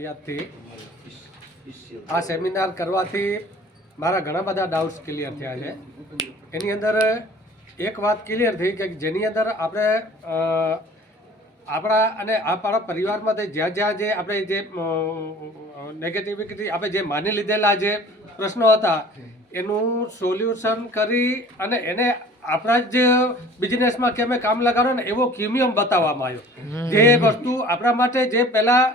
નડિયાદથી આ સેમિનાર કરવાથી મારા ઘણા બધા ડાઉટ્સ ક્લિયર થયા છે. એની અંદર એક વાત ક્લિયર થઈ કે જેની અંદર આપણે આપણા અને આપણા પરિવારમાંથી જ્યાં જ્યાં જે આપણે જે નેગેટિવિટી આપણે જે માની લીધેલા જે પ્રશ્નો હતા એનું સોલ્યુશન કરી અને એને આપણા જ બિઝનેસમાં કેમે કામ લગાડો ને એવો કિમિયમ બતાવવામાં આવ્યો. જે વસ્તુ આપણા માટે જે પહેલાં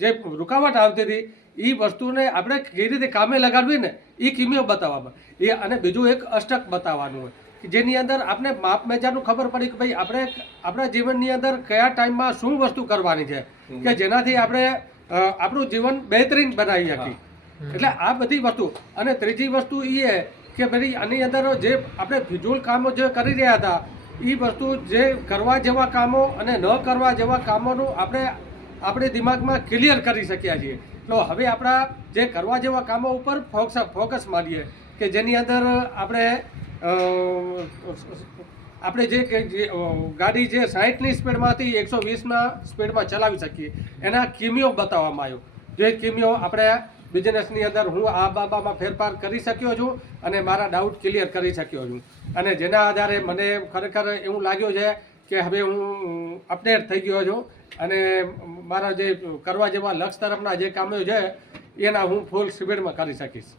જે રૂકાવટ આવતી હતી એ વસ્તુને આપણે કઈ રીતે કામે લગાડવી ને એ કિમિયો બતાવવામાં એ અને બીજું એક અષ્ટક બતાવવાનું હોય કે જેની અંદર આપણે માપ મેજાનું ખબર પડી કે ભાઈ આપણે આપણા જીવનની અંદર કયા ટાઈમમાં શું વસ્તુ કરવાની છે કે જેનાથી આપણે આપણું જીવન બહેતરીન બનાવી શકીએ. એટલે આ બધી વસ્તુ અને ત્રીજી વસ્તુ એ કે ભાઈ આની અંદર જે આપણે ફિજૂલ કામો જે કરી રહ્યા હતા એ વસ્તુ જે કરવા જેવા કામો અને ન કરવા જેવા કામોનું આપણે દિમાગમાં ક્લિયર કરી શક્યા છીએ. તો હવે આપણા જે કરવા જેવા કામો ઉપર ફોકસ માંડીએ કે જેની અંદર આપણે જે ગાડી જે 60ની સ્પીડમાંથી 120ના સ્પીડમાં ચલાવી શકીએ એના કિમિયો બતાવવામાં આવ્યો. જે કિમિયો આપણે બિઝનેસની અંદર હું આ બાબતમાં ફેરફાર કરી શક્યો છું અને મારા ડાઉટ ક્લિયર કરી શક્યો છું. અને જેના આધારે મને ખરેખર એવું લાગ્યું છે કે હવે હું અપડેટ થઈ ગયો છું અને મારા જે કરવા જેવા લક્ષ્ય તરફના જે કામો છે એના હું ફૂલ સ્પીડમાં કરી શકીશ.